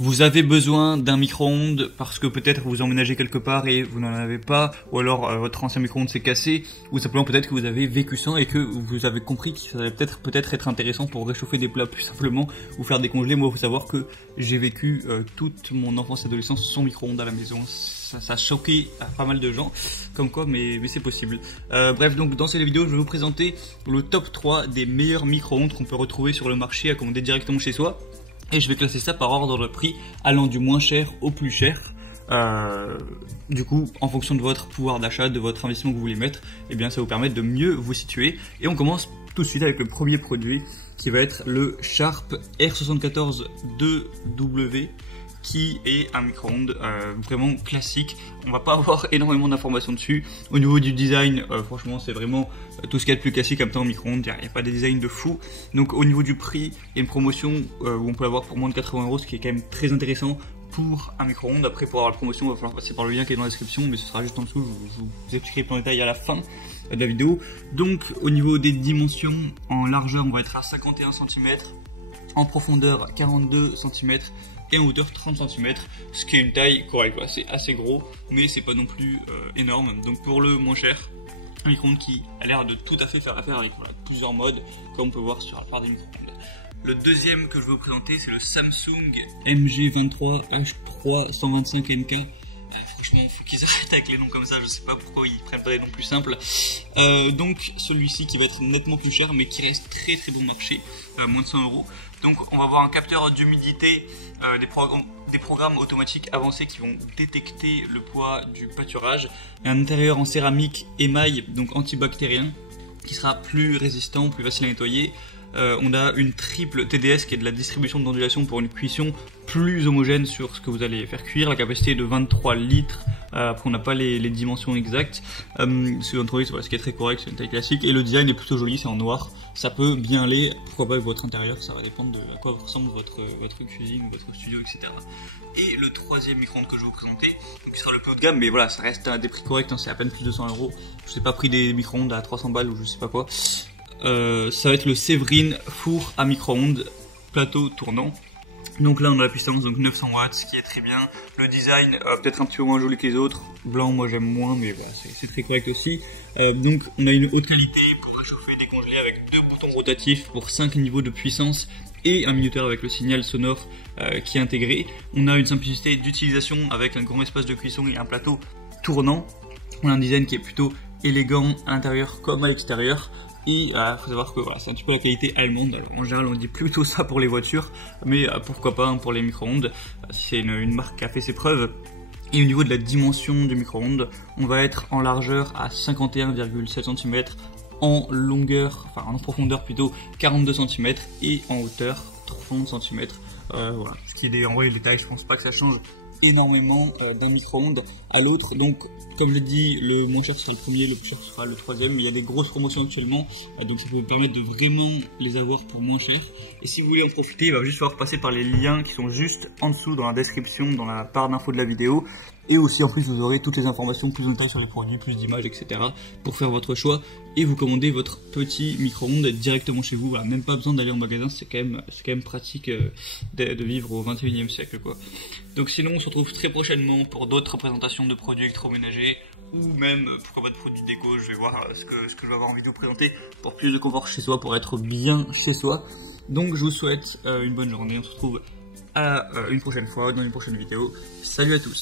Vous avez besoin d'un micro-ondes parce que peut-être vous emménagez quelque part et vous n'en avez pas, ou alors votre ancien micro-ondes s'est cassé, ou simplement peut-être que vous avez vécu sans et que vous avez compris que ça allait peut-être être intéressant pour réchauffer des plats plus simplement ou faire décongeler. Moi, il faut savoir que j'ai vécu toute mon enfance et adolescence sans micro-ondes à la maison. Ça a choqué pas mal de gens, comme quoi, mais c'est possible. Bref, donc dans cette vidéo, je vais vous présenter le top 3 des meilleurs micro-ondes qu'on peut retrouver sur le marché à commander directement chez soi. Et je vais classer ça par ordre de prix, allant du moins cher au plus cher. Du coup, en fonction de votre pouvoir d'achat, de votre investissement que vous voulez mettre, eh bien, ça va vous permettre de mieux vous situer. Et on commence tout de suite avec le premier produit, qui va être le Sharp R74 2W, qui est un micro-ondes vraiment classique. On va pas avoir énormément d'informations dessus. Au niveau du design, franchement, c'est vraiment tout ce qu'il y a de plus classique comme temps en micro-ondes. Il n'y a pas des designs de fou. Donc au niveau du prix, il y a une promotion où on peut l'avoir pour moins de 80 €, ce qui est quand même très intéressant pour un micro-ondes. Après, pour avoir la promotion, il va falloir passer par le lien qui est dans la description, mais ce sera juste en dessous. Je vous expliquerai plus en détail à la fin de la vidéo. Donc au niveau des dimensions, en largeur, on va être à 51 cm, en profondeur 42 cm, et en hauteur 30 cm, ce qui est une taille correcte. Voilà, c'est assez gros, mais c'est pas non plus énorme. Donc pour le moins cher, un micro-ondes qui a l'air de tout à fait faire affaire avec plusieurs modes, comme on peut voir sur la part des micro-ondes. Le deuxième que je vais vous présenter, c'est le Samsung MG23H3 125NK. Franchement, faut qu'ils arrêtent avec les noms comme ça, je sais pas pourquoi ils prennent pas des noms plus simples. Donc celui-ci qui va être nettement plus cher, mais qui reste très très bon marché, moins de 100 €. Donc on va avoir un capteur d'humidité, des programmes automatiques avancés qui vont détecter le poids du pâturage, et un intérieur en céramique émail, donc antibactérien, qui sera plus résistant, plus facile à nettoyer. On a une triple TDS qui est de la distribution d'ondulation pour une cuisson plus homogène sur ce que vous allez faire cuire. La capacité est de 23 litres. Après, on n'a pas les dimensions exactes. Sur Android, voilà, ce qui est très correct, c'est une taille classique. Et le design est plutôt joli, c'est en noir. Ça peut bien aller, pourquoi pas avec votre intérieur, ça va dépendre de à quoi ressemble votre cuisine, votre studio, etc. Et le troisième micro-ondes que je vais vous présenter, donc qui sera le plus haut de gamme, mais voilà, ça reste à des prix corrects, hein, c'est à peine plus de 100 €. Je sais pas, prix des micro-ondes à 300 balles ou je sais pas quoi. Ça va être le Séverine four à micro-ondes plateau tournant. Donc là on a la puissance, donc 900 watts, ce qui est très bien. Le design peut-être un petit peu moins joli que les autres. Blanc, moi j'aime moins, mais voilà, c'est très correct aussi. Donc on a une haute qualité pour réchauffer et décongeler avec 2 boutons rotatifs pour 5 niveaux de puissance et un minuteur avec le signal sonore qui est intégré. On a une simplicité d'utilisation avec un grand espace de cuisson et un plateau tournant. On a un design qui est plutôt élégant à l'intérieur comme à l'extérieur. Et faut savoir que voilà, c'est un petit peu la qualité allemande. Alors, en général, on dit plutôt ça pour les voitures, mais pourquoi pas hein, pour les micro-ondes. C'est une marque qui a fait ses preuves. Et au niveau de la dimension du micro-ondes, on va être en largeur à 51,7 cm, en longueur, enfin en profondeur plutôt 42 cm et en hauteur 30 cm. Voilà. Ce qui est en vrai les tailles, je pense pas que ça change énormément d'un micro-ondes à l'autre. Donc comme je l'ai dit, le moins cher sera le premier, le plus cher sera le troisième, mais il y a des grosses promotions actuellement, donc ça peut vous permettre de vraiment les avoir pour moins cher. Et si vous voulez en profiter, il va juste falloir passer par les liens qui sont juste en dessous dans la description, dans la barre d'infos de la vidéo. Et aussi en plus vous aurez toutes les informations plus en détail sur les produits, plus d'images, etc. pour faire votre choix et vous commander votre petit micro-ondes directement chez vous. Voilà, même pas besoin d'aller en magasin, c'est quand même pratique de vivre au 21e siècle quoi. Donc sinon on se retrouve très prochainement pour d'autres présentations de produits électroménagers ou même pourquoi pas de produits déco. Je vais voir ce que je vais avoir envie de vous présenter pour plus de confort chez soi, pour être bien chez soi. Donc je vous souhaite une bonne journée, on se retrouve à une prochaine fois dans une prochaine vidéo. Salut à tous.